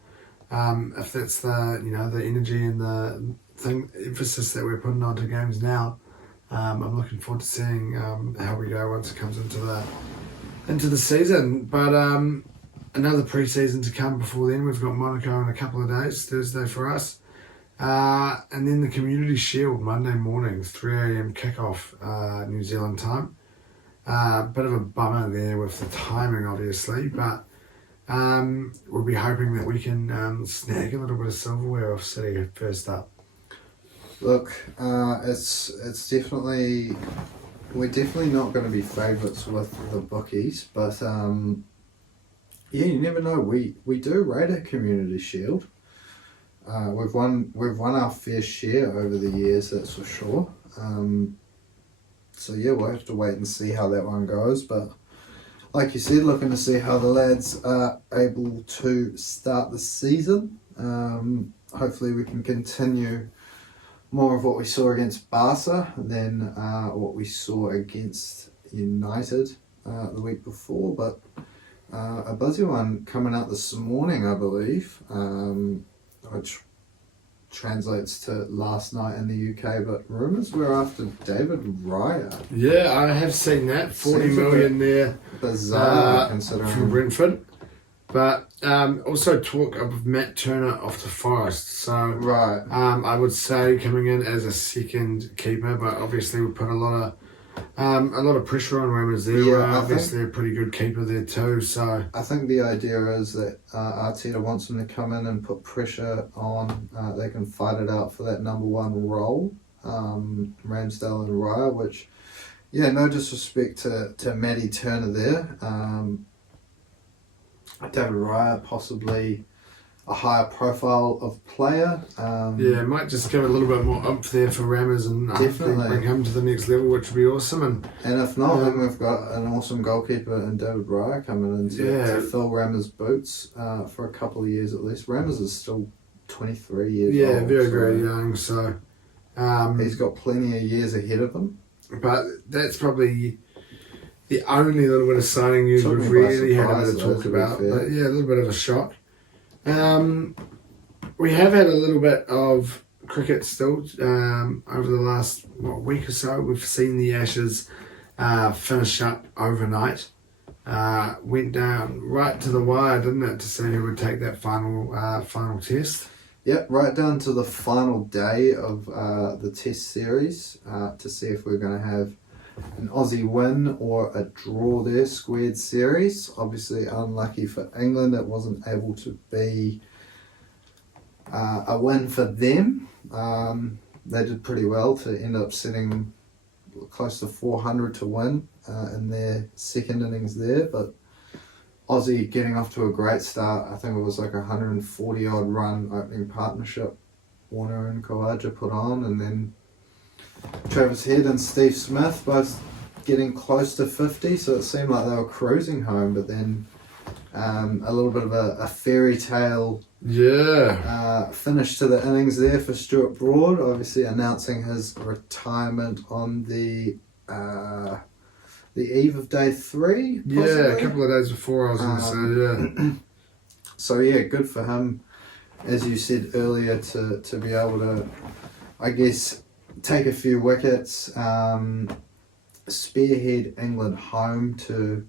if that's the the energy and the emphasis that we're putting onto games now, I'm looking forward to seeing how we go once it comes into the season. But another pre-season to come before then. We've got Monaco in a couple of days, Thursday for us. And then the Community Shield, Monday morning, 3 a.m. kickoff, New Zealand time. Bit of a bummer there with the timing, obviously, but we'll be hoping that we can snag a little bit of silverware off City first up. Look, it's definitely, we're definitely not going to be favourites with the bookies, but you never know. We do rate a Community Shield. We've won our fair share over the years, that's for sure. So yeah, we'll have to wait and see how that one goes. But like you said, looking to see how the lads are able to start the season. Hopefully we can continue more of what we saw against Barca than what we saw against United the week before. But a buzzy one coming out this morning, I believe, which translates to last night in the UK, but rumours were after David Raya. Yeah, I have seen that. 40 million there. Bizarre considering. From Brentford. But also talk of Matt Turner off to Forest. So right. I would say coming in as a second keeper, but obviously we put a lot of pressure on Rammers there. Yeah, obviously a pretty good keeper there too. So I think the idea is that Arteta wants them to come in and put pressure on. They can fight it out for that number one role, Ramsdale and Raya. Which, yeah, no disrespect to Matty Turner there. David Raya possibly a higher profile of player. Might just give a little bit more oomph there for Rammers and definitely bring him to the next level, which would be awesome. And if not, then we've got an awesome goalkeeper in David Raya coming in to fill Rammers' boots for a couple of years at least. Rammers is still 23 years old. Very, very young. So he's got plenty of years ahead of him. But that's probably the only little bit of signing news we've really had a bit of talk about. But yeah, a little bit of a shock. We have had a little bit of cricket still over the last week or so. We've seen the Ashes finish up overnight. Went down right to the wire, didn't it, to see who would take that final test. Yep, right down to the final day of the test series to see if we're going to have an Aussie win or a draw there, squared series. Obviously unlucky for England, it wasn't able to be a win for them. They did pretty well to end up sitting close to 400 to win in their second innings there, but Aussie getting off to a great start. I think it was like 140 odd run opening partnership Warner and Kawaja put on, and then Travis Head and Steve Smith both getting close to 50, so it seemed like they were cruising home, but then a little bit of a fairy tale finish to the innings there for Stuart Broad, obviously announcing his retirement on the eve of day 3, possibly? Yeah, a couple of days before I was going to say, yeah. So yeah, good for him, as you said earlier, to be able to, I guess, take a few wickets, spearhead England home to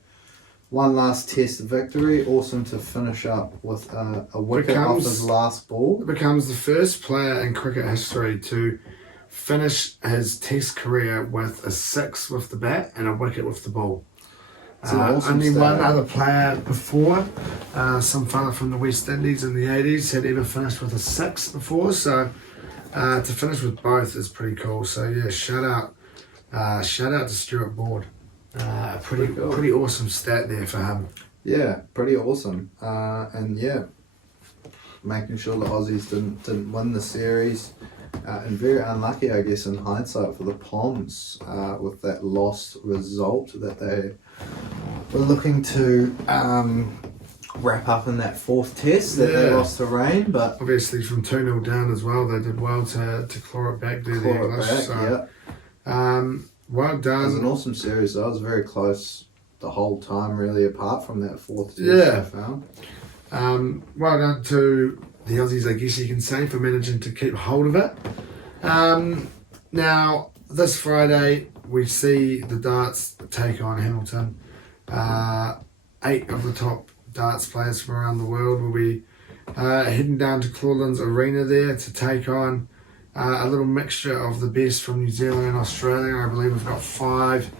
one last test victory. Awesome to finish up with a wicket off his last ball. It becomes the first player in cricket history to finish his test career with a 6 with the bat and a wicket with the ball. Awesome only stat. One other player before, some fella from the West Indies in the 80s, had ever finished with a 6 before, so to finish with both is pretty cool. So yeah, shout out to Stuart Broad. Pretty awesome stat there for him. Yeah, pretty awesome. And yeah, making sure the Aussies didn't win the series. And very unlucky, I guess, in hindsight for the Poms with that lost result that they were looking to wrap up in that 4th test that they lost to Rain. But obviously from 2-0 down as well, they did well to claw it back, do the English. Well done. It was an awesome series though. It was very close the whole time really, apart from that 4th test I found. Well done to the Aussies, I guess you can say, for managing to keep hold of it. Now, this Friday, we see the darts take on Hamilton. 8 of the top darts players from around the world will be heading down to Clawlands Arena there to take on a little mixture of the best from New Zealand and Australia. I believe we've got 5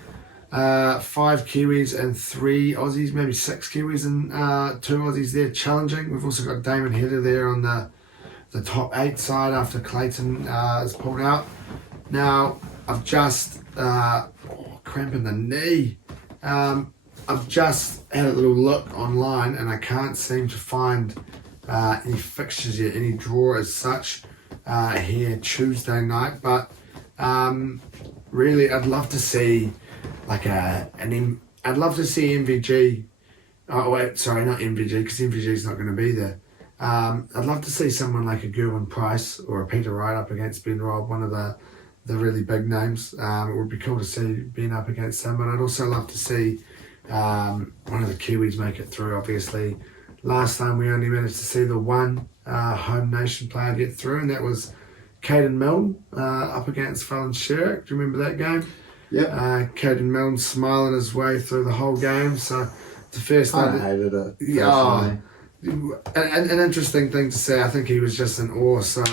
Kiwis and 3 Aussies, maybe 6 Kiwis and 2 Aussies there challenging. We've also got Damon Hedder there on the top 8 side after Clayton is pulled out. Now, I've just cramp in the knee. I've just had a little look online and I can't seem to find any fixtures yet, any draw as such here Tuesday night. But really, I'd love to see like an I'd love to see MVG. Oh wait, sorry, not MVG, because MVG's not going to be there. I'd love to see someone like a Gerwin Price or a Peter Wright up against Ben Robb, one of the really big names. It would be cool to see Ben up against him, but I'd also love to see one of the Kiwis make it through. Obviously, last time we only managed to see the one home nation player get through, and that was Caden Milne up against Fallon Sherrick. Do you remember that game? Yeah. Caden Milne smiling his way through the whole game. So the first I hated it. Yeah. An interesting thing to say. I think he was just in awe. So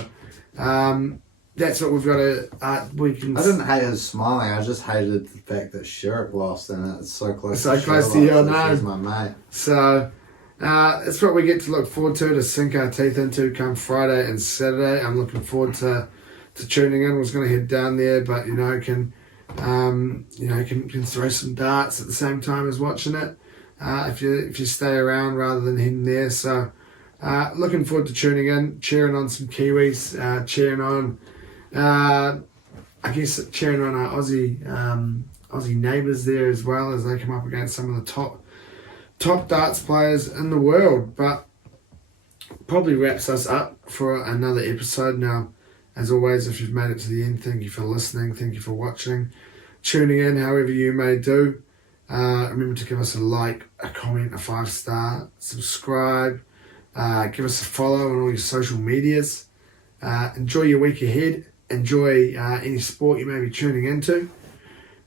that's what we've got to. We can. I didn't hate his smiling. I just hated the fact that Sherrick lost, and it's so close. So close to you, I know. He's my mate. So it's what we get to look forward to sink our teeth into come Friday and Saturday. I'm looking forward to tuning in. I was going to head down there, but can throw some darts at the same time as watching it. If you stay around rather than heading there. So looking forward to tuning in, cheering on some Kiwis, cheering on our Aussie neighbours there as well, as they come up against some of the top darts players in the world. But probably wraps us up for another episode. Now, as always, if you've made it to the end, thank you for listening, thank you for watching, tuning in however you may do. Remember to give us a like, a comment, a 5-star, subscribe, give us a follow on all your social medias. Enjoy your week ahead. Enjoy any sport you may be tuning into.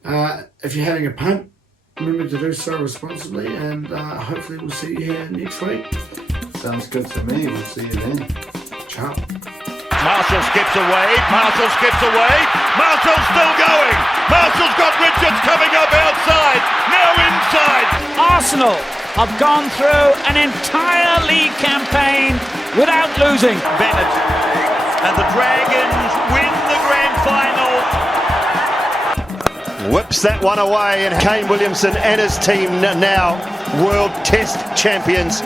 If you're having a punt, remember to do so responsibly, and hopefully we'll see you here next week. Sounds good to me. We'll see you then. Ciao. Marshall skips away. Marshall's still going. Marshall's got Richards coming up outside. Now inside. Arsenal have gone through an entire league campaign without losing. Bennett and the Dragons win the grand final. Whips that one away, and Kane Williamson and his team now world test champions.